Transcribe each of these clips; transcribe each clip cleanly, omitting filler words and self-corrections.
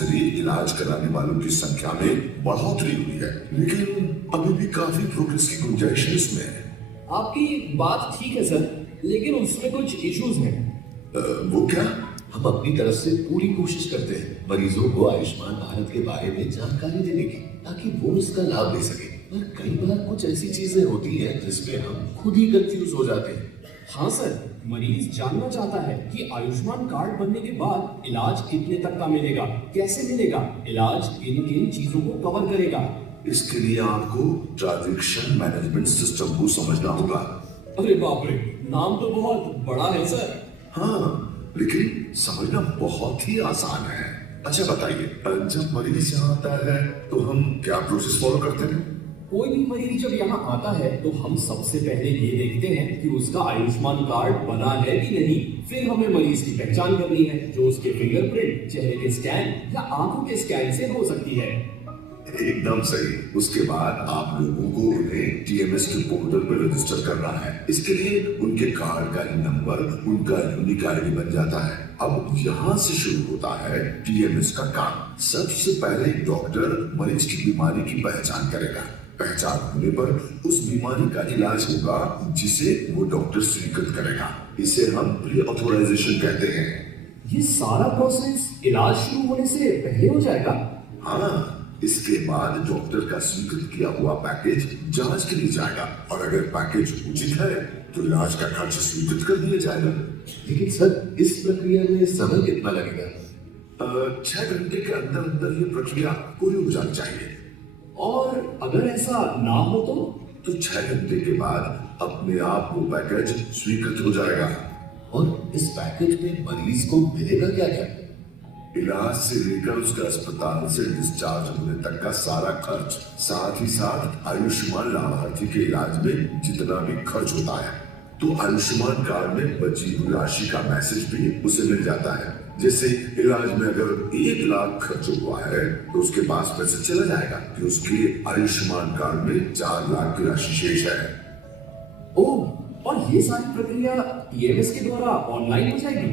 जरिए इलाज कराने वालों की संख्या में बढ़ोतरी हुई है, लेकिन अभी भी काफी प्रोग्रेस की गुंजाइश है इसमें। आपकी बात ठीक है सर, लेकिन उसमें कुछ इश्यूज हैं। वो क्या? हम अपनी तरफ से पूरी कोशिश करते हैं मरीजों को आयुष्मान भारत के बारे में जानकारी देने की, ताकि वो इसका लाभ ले सके। पर कई बार कुछ ऐसी चीजें होती हैं जिसमें हम खुद ही कंफ्यूज हो जाते हैं। हाँ सर, मरीज जानना चाहता है कि आयुष्मान कार्ड बनने के बाद इलाज कितने तक का मिलेगा, कैसे मिलेगा, इलाज किन किन चीजों को कवर करेगा। इसके लिए आपको ट्रांजैक्शन मैनेजमेंट सिस्टम को समझना होगा। अरे बाप रे, नाम तो बहुत बड़ा है सर। हाँ, लेकिन समझना बहुत ही आसान है। अच्छा बताइए, जब मरीज यहाँ आता है तो हम क्या प्रोसेस फॉलो करते हैं? कोई भी मरीज जब यहाँ आता है तो हम सबसे पहले ये देखते हैं कि उसका आयुष्मान कार्ड बना है कि नहीं। फिर हमें मरीज की पहचान करनी है, जो उसके फिंगरप्रिंट, चेहरे के स्कैन या आंखों के स्कैन से हो सकती है। एकदम सही। उसके बाद आप लोगों को उन्हें टीएमएस के पोर्टल पर रजिस्टर करना है। इसके लिए उनके कार्ड का नंबर उनका यूनिक आईडी बन जाता है। अब यहाँ से शुरू होता है टीएमएस का काम। सबसे पहले डॉक्टर मरीज की बीमारी की पहचान करेगा। पहचान होने पर उस बीमारी का इलाज होगा जिसे वो डॉक्टर स्वीकृत करेगा। इसे हम प्री ऑथोराइजेशन कहते हैं। ये सारा प्रोसेस इलाज शुरू होने से पहले हो जाएगा? हाँ, इसके बाद डॉक्टर का स्वीकृत किया हुआ पैकेज जांच के लिए जाएगा, और अगर पैकेज उचित है तो इलाज का खर्च स्वीकृत कर दिया जाएगा। लेकिन सर, इस प्रक्रिया में समय कितना लगेगा? 6 घंटे के अंदर अंदर ये प्रक्रिया पूरी हो जानी चाहिए। और अगर ऐसा ना हो तो 6 घंटे के बाद अपने आप वो पैकेज स्वीकृत हो जाएगा। और इस पैकेज में मरीज को मिलेगा क्या क्या? इलाज से लेकर उसका अस्पताल से डिस्चार्ज होने तक का सारा खर्च, साथ ही साथ आयुष्मान लाभार्थी के इलाज में जितना भी खर्च होता है। तो आयुष्मान कार्ड में बची हुई राशि का मैसेज भी उसे मिल जाता है। जैसे इलाज में अगर 1 लाख खर्च हुआ है तो उसके पास पैसे चला जाएगा कि उसके आयुष्मान कार्ड में 4 लाख की राशि शेष है। ओह, और ये सारी प्रक्रिया टीएमएस के द्वारा ऑनलाइन हो जाएगी?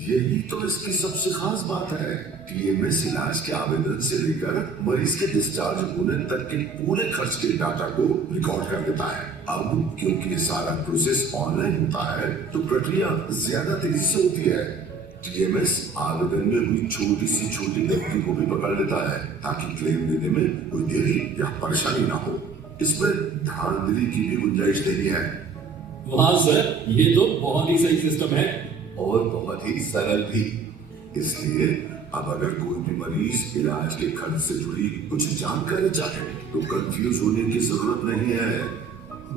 यही तो इसकी सबसे खास बात है। टीएमएस इलाज के आवेदन से लेकर मरीज के डिस्चार्ज होने तक के पूरे खर्च के डाटा को रिकॉर्ड कर देता है। अब क्योंकि ये सारा प्रोसेस ऑनलाइन होता है तो प्रक्रिया ज्यादा तेजी से होती है। टीएमएस आवेदन में हुई छोटी गलती को भी पकड़ लेता है, ताकि क्लेम देने में कोई देरी या परेशानी ना हो। इसमें धांधली की भी गुंजाइश नहीं है। वाह सर, ये तो बहुत ही सही सिस्टम है और बहुत ही सरल भी। इसलिए अब अगर कोई भी मरीज इलाज के खर्च से जुड़ी कुछ जानकारी चाहे तो कंफ्यूज होने की जरूरत नहीं है।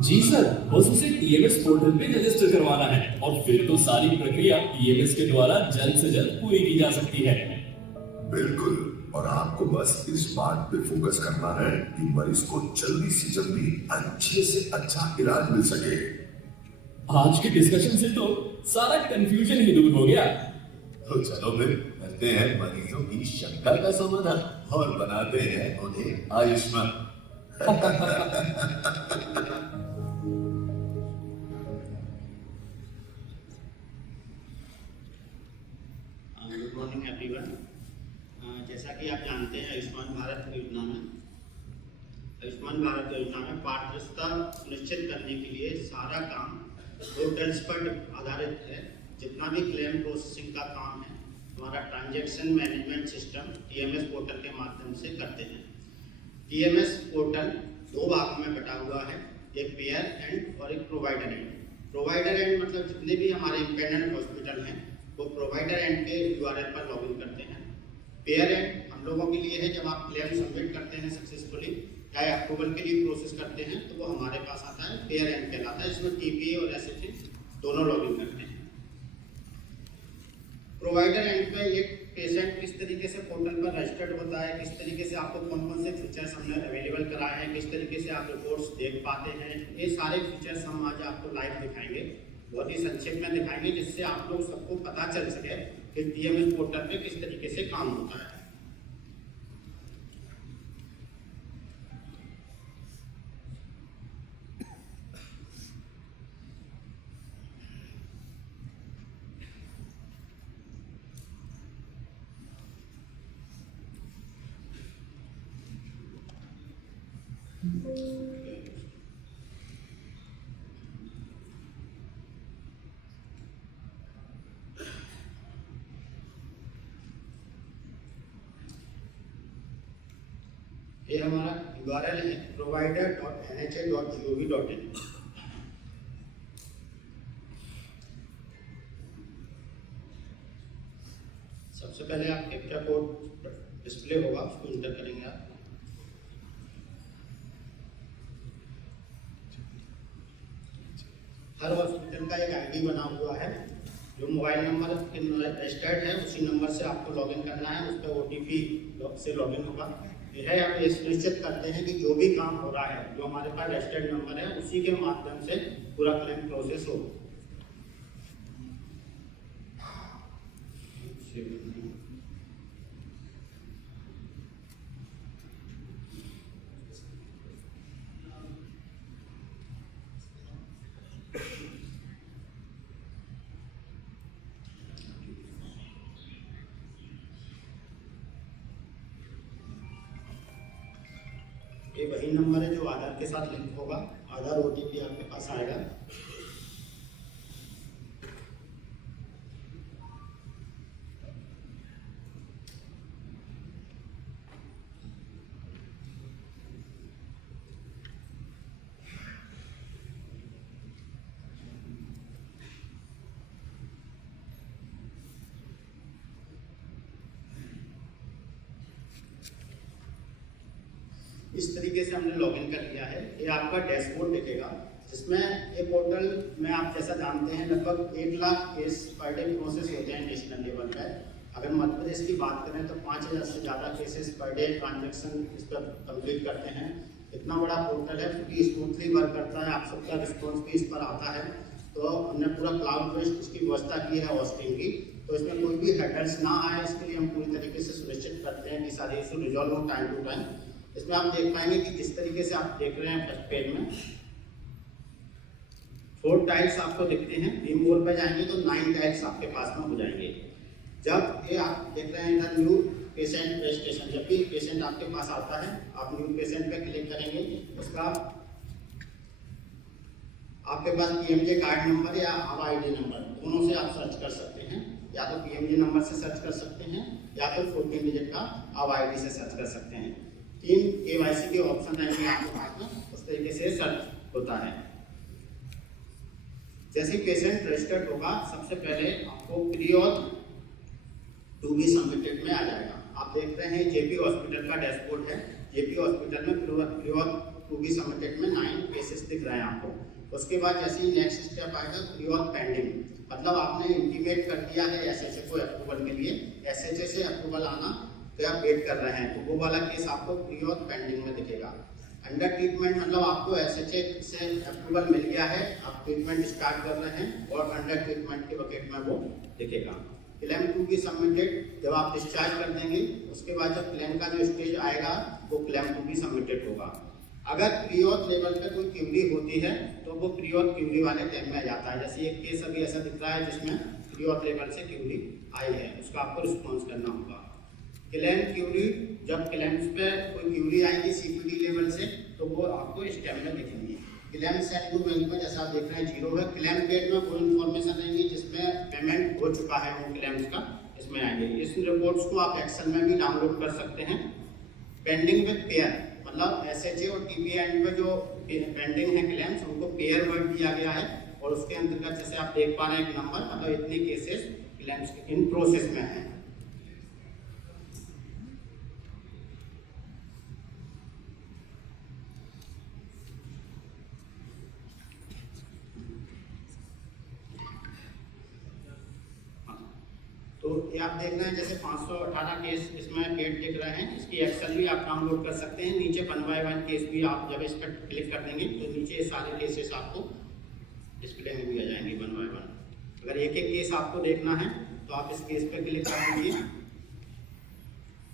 जी सर, बस उसे टीएमएस पोर्टल पे रजिस्टर करवाना है और फिर तो सारी प्रक्रिया टीएमएस के द्वारा जल्द से जल्द पूरी की जा सकती है। बिल्कुल, और आपको बस इस बात पे फोकस करना है कि मरीज को जल्दी से जल्दी अच्छे से अच्छा इलाज मिल सके। आज के डिस्कशन से तो सारा कंफ्यूजन ही दूर हो गया। तो चलो फिर करते हैं मरीजों की शंका का समाधान और बनाते हैं उन्हें आयुष्मान। Good morning everyone. जैसा कि आप जानते हैं, आयुष्मान भारत योजना में पारदर्शिता सुनिश्चित करने के लिए सारा काम पोर्टल्स पर आधारित है। जितना भी क्लेम प्रोसेसिंग का काम है हमारा transaction management system TMS portal के माध्यम से करते हैं। टीएमएस पोर्टल 2 भागों में बटा हुआ है, एक पेयर एंड और एक प्रोवाइडर एंड। प्रोवाइडर एंड मतलब जितने भी हमारे इंडिपेंडेंट हॉस्पिटल हैं वो प्रोवाइडर एंड के यूआरएल पर लॉगिन करते हैं। पेयर एंड हम लोगों के लिए है, जब आप क्लेम सबमिट करते हैं सक्सेसफुली या अप्रूवल के लिए प्रोसेस करते हैं तो वो हमारे पास आता है, पेयर एंड कहलाता है। इसमें टीपीए और एसएचए दोनों लॉगिन करते हैं। प्रोवाइडर एंड पे एक पेशेंट किस तरीके से पोर्टल पर रजिस्टर्ड होता है, किस तरीके से आपको कौन कौन से फीचर्स हमने अवेलेबल कराए हैं, किस तरीके से आप रिपोर्ट्स देख पाते हैं, ये सारे फीचर्स हम आज आपको लाइव दिखाएंगे, बहुत ही संक्षेप में दिखाएंगे, जिससे आप लोग सबको पता चल सके कि टीएमएस पोर्टल पे किस तरीके से काम होता है। ये हमारा URL है provider.nha.gov.in। सबसे पहले आप कैप्चा कोड डिस्प्ले होगा, उसको इंटर करेंगे आप। हर हॉस्पिटल का एक आईडी बना हुआ है, जो मोबाइल नंबर रजिस्टर्ड है उसी नंबर से आपको लॉगिन करना है, उस पर OTP से लॉगिन होगा। यह है आप ये सुनिश्चित करते हैं कि जो भी काम हो रहा है, जो हमारे पास रजिस्टर्ड नंबर है उसी के माध्यम से पूरा क्लेम प्रोसेस हो। ये वही नंबर है जो आधार के साथ लिंक होगा, आधार OTP आपके पास आएगा। इस तरीके से हमने लॉगिन कर लिया है। ये आपका डैशबोर्ड दिखेगा, जिसमें ये पोर्टल में आप जैसा जानते हैं लगभग 1 lakh case per day process होते हैं नेशनल लेवल पर। अगर मध्य प्रदेश की बात करें तो 5000 से ज़्यादा केसेस पर डे ट्रांजेक्शन इस पर कंप्लीट करते हैं। इतना बड़ा पोर्टल है, क्योंकि स्मूथली वर्क करता है, आप सबका रिस्पॉन्स भी इस पर आता है। तो हमने पूरा क्लाउड बेस्ड इसकी व्यवस्था की है होस्टिंग की, तो इसमें कोई भी हेडर्स ना आए, इसके लिए हम पूरी तरीके से सुनिश्चित करते हैं कि सारे इशू रिजॉल्व हो टाइम टू टाइम। इसमें आप देख पाएंगे कि जिस तरीके से आप देख रहे हैं फर्स्ट पेज में 4 टाइल्स आपको दिखते हैं। बीम वॉल पर जाएंगे तो 9 टाइल्स आपके पास में हो जाएंगे। जब ये आप देख रहे हैं इधर न्यू पेशेंट रजिस्ट्रेशन, जब भी पेशेंट आपके पास आता है आप न्यू पेशेंट पे क्लिक करेंगे, उसका आपके पास PMJ कार्ड नंबर या आवा ID नंबर दोनों से आप सर्च कर सकते हैं। या तो PMJ नंबर से सर्च कर सकते हैं या तो 14 डिजिट का आवा ID से सर्च कर सकते हैं। 3 KYC के ऑप्शन रहेंगे आपके पास में, उस तरीके से सर्च होता है। जैसे पेशेंट रजिस्टर्ड होगा, सबसे पहले आपको प्री-ऑथ टू बी सबमिटेड में आ जाएगा। आप देख रहे हैं JP हॉस्पिटल का डैशबोर्ड है। JP हॉस्पिटल में प्री-ऑथ टू बी सबमिटेड में 9 केसेस दिख रहे हैं आपको। उसके बाद जैसे ही नेक्स्ट स्टेप आएगा प्री-ऑथ पेंडिंग, मतलब आपने इंटीमेट कर दिया है SHA को अप्रूवल के लिए, SHA से अप्रूवल आना तो आप वेट कर रहे हैं, तो वो वाला केस आपको प्री-ऑथ पेंडिंग में दिखेगा। अंडर ट्रीटमेंट मतलब आपको SHA से अप्रूवल मिल गया है, आप ट्रीटमेंट स्टार्ट कर रहे हैं और अंडर ट्रीटमेंट के बकेट में वो दिखेगा। क्लेम 2 की सबमिटेड जब आप डिस्चार्ज कर देंगे, उसके बाद जब क्लेम का जो स्टेज आएगा वो क्लेम 2 की सबमिटेड होगा। अगर प्री-ऑथ लेवल पे कोई क्यूरी होती है तो वो प्री-ऑथ क्यूरी वाले टैब में आ जाता है। जैसे एक केस अभी ऐसा दिख रहा है जिसमें प्री-ऑथ लेवल से क्यूरी आई है, उसका आपको रिस्पॉन्स करना होगा। क्लेम क्यूरी, जब क्लेम्स पे कोई क्यूरी आएगी CPD लेवल से तो वो आपको इस टैब में दिखेंगी। क्लेम सेंड टू बैंक में जैसा आप देख रहे हैं 0 है। क्लेम पेड में वो इन्फॉर्मेशन रहेंगी जिसमें पेमेंट हो चुका है वो क्लेम्स का, इसमें आएंगे। इस रिपोर्ट्स को आप एक्सेल में भी डाउनलोड कर सकते हैं। पेंडिंग विद पेयर, मतलब SHA और TPA एंड पे जो पेंडिंग है क्लेम्स, उनको पेयर वर्ड दिया गया है और उसके अंतर्गत जैसे आप देख पा रहे हैं एक नंबर, मतलब इतने केसेस क्लेम्स इन प्रोसेस में हैं। तो ये आप देख रहे हैं जैसे 518 केस इसमें पेड दिख रहे हैं। इसकी एक्सेल भी आप डाउनलोड कर सकते हैं। नीचे 1 बाय 1 केस भी आप जब इस पर क्लिक कर देंगे तो नीचे सारे केसेस आपको डिस्प्ले में भी आ जाएंगे 1 बाय 1। अगर एक एक केस आपको देखना है तो आप इस केस पर क्लिक कर दीजिए,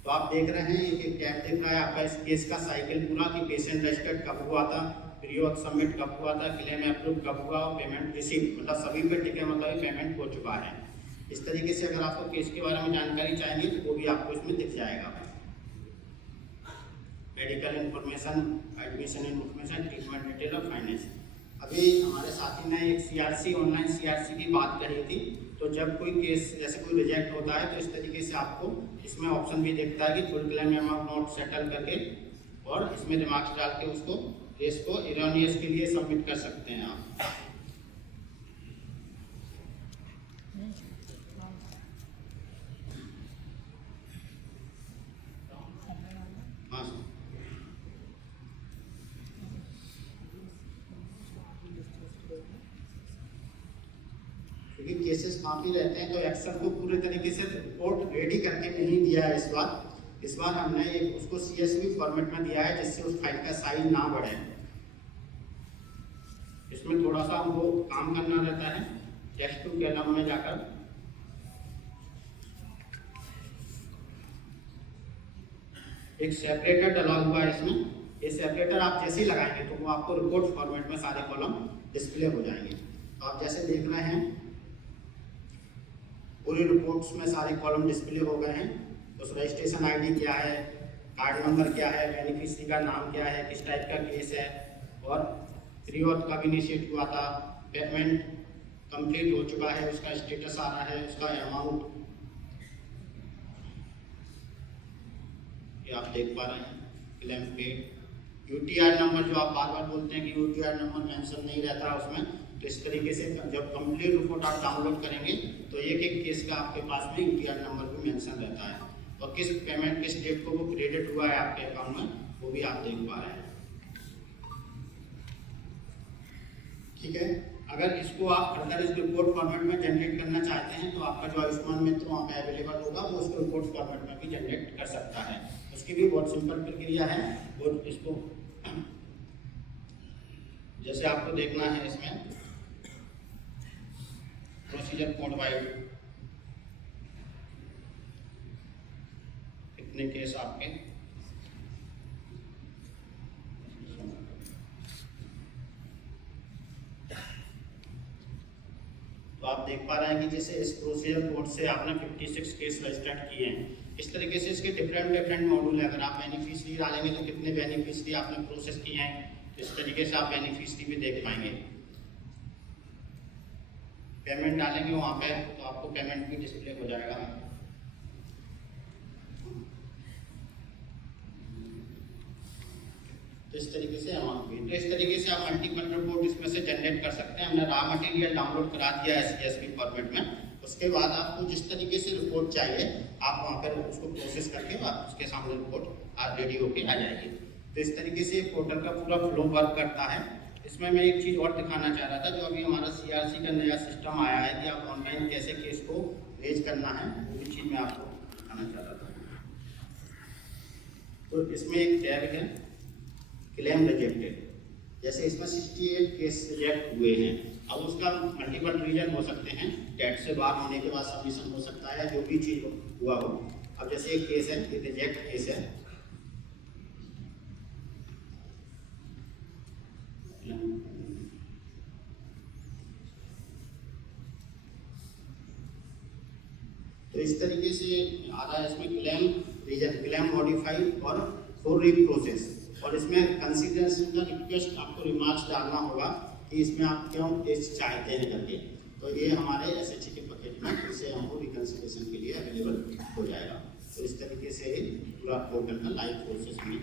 तो आप देख रहे हैं एक एक टैब दिख रहा है आपका इस केस का साइकिल पूरा, कि पेशेंट रजिस्टर्ड कब हुआ था, प्री-ऑथ सबमिट कब हुआ था, क्लेम अप्रूव कब हुआ और पेमेंट रिसीव, मतलब सभी पे टिक है, मतलब पेमेंट हो चुका है। इस तरीके से अगर आपको केस के बारे में जानकारी चाहिए तो वो भी आपको इसमें दिख जाएगा। Medical information, admission information, treatment detail और फाइनेंस। अभी हमारे साथी ने एक सीआरसी, ऑनलाइन सीआरसी की बात कही थी। तो जब कोई केस जैसे कोई रिजेक्ट होता है तो इस तरीके से आपको इसमें ऑप्शन भी देखता है कि full claim amount not settle करके, और इसमें रिमार्क्स डाल के उसको केस को इरोनियस के लिए सबमिट कर सकते हैं आप। हाँ सर। क्योंकि केसेस काफ़ी रहते हैं तो एक्सेल को पूरे तरीके से रिपोर्ट रेडी करके नहीं दिया है इस बार हमने एक उसको CSV फॉर्मेट में दिया है, जिससे उस फाइल का साइज ना बढ़े। इसमें थोड़ा सा हमको काम करना रहता है। टेक्स्ट टू कॉलम में जाकर एक सेपरेटर डला हुआ है इसमें। ये सेपरेटर आप जैसे ही लगाएंगे तो वो आपको रिपोर्ट फॉर्मेट में सारे कॉलम डिस्प्ले हो जाएंगे। तो आप जैसे देख रहे हैं पूरी रिपोर्ट्स में सारे कॉलम डिस्प्ले हो गए हैं। उस रजिस्ट्रेशन आईडी क्या है, कार्ड नंबर क्या है, बेनिफिशियरी का नाम क्या है, किस टाइप का केस है, और प्री-ऑथ कब इनिशिएट हुआ था, पेमेंट कंप्लीट हो चुका है, उसका स्टेटस आ रहा है, उसका अमाउंट ये आप देख पा रहे हैं। क्लेम पेड, UTR नंबर जो आप बार बार बोलते हैं कि UTR नंबर मेंशन नहीं रहता उसमें, तो इस तरीके से जब कंप्लीट रिपोर्ट आप डाउनलोड करेंगे तो एक एक केस का आपके पास में UTR नंबर भी मेंशन रहता है, और किस पेमेंट किस डेट को वो क्रेडिट हुआ है आपके अकाउंट में वो भी आप देख पा रहे हैं। ठीक है, अगर इसको आप फर्दर इस रिपोर्ट फॉर्मेट में जनरेट करना चाहते हैं तो आपका जो आयुष्मान मित्र वहाँ पे अवेलेबल होगा वो उसको रिपोर्ट फॉर्मेट में भी जनरेट कर सकता है। उसकी भी बहुत सिंपल प्रक्रिया है। वो इसको जैसे आपको देखना है इसमें प्रोसीजर कोड वाइज कितने केस आपके, तो आप देख पा रहे हैं कि जैसे इस प्रोसीजर कोड से आपने 56 केस रजिस्टर्ड किए हैं। इस तरीके से इसके डिफरेंट मॉड्यूल है। अगर आप बेनिफिशियरी डालेंगे तो कितने बेनिफिशियरी आपने प्रोसेस किए हैं, तो इस तरीके से आप बेनिफिशियरी भी देख पाएंगे। पेमेंट डालेंगे वहाँ पे तो आपको पेमेंट भी डिस्प्ले हो जाएगा। तो इस तरीके से अमाउंट भी, तो इस तरीके से आप मल्टीपल रिपोर्ट इसमें से जनरेट कर सकते हैं। हमने रॉ मटेरियल डाउनलोड करा दिया है CSV फॉर्मेट में। उसके बाद आपको जिस तरीके से रिपोर्ट चाहिए आप वहाँ पर उसको प्रोसेस करके आप उसके सामने रिपोर्ट रेडी होके आ जाएगी। तो इस तरीके से पोर्टल का पूरा फ्लो वर्क करता है। इसमें मैं एक चीज़ और दिखाना चाह रहा था, जो अभी हमारा CRC का नया सिस्टम आया है कि आप ऑनलाइन कैसे केस को रेज करना है, वो भी चीज़ मैं आपको दिखाना चाह रहा था। तो इसमें एक टैब है क्लेम रिजेक्टेड। जैसे इसमें 68 केस रिजेक्ट हुए हैं। अब उसका मल्टीपल रीजन हो सकते हैं, टेट से बाहर होने के बाद सबमिशन हो सकता है, जो भी चीज़ हुआ हो। अब जैसे एक केस है, ये रिजेक्ट केस है, तो इस तरीके से आ रहा है। इसमें क्लेम रीजन, क्लेम मॉडिफाई और फॉर रीप्रोसेस, और इसमें कंसीडरेशन का रिक्वेस्ट आपको रिमार्क्स डालना होगा कि इसमें आप क्यों टेस्ट चाहते हैं करके। तो ये हमारे SHA के पैकेट में इसे हमको रिकंसिडरेशन के लिए अवेलेबल हो जाएगा। तो इस तरीके से पूरा पोर्टल का लाइव प्रोसेस में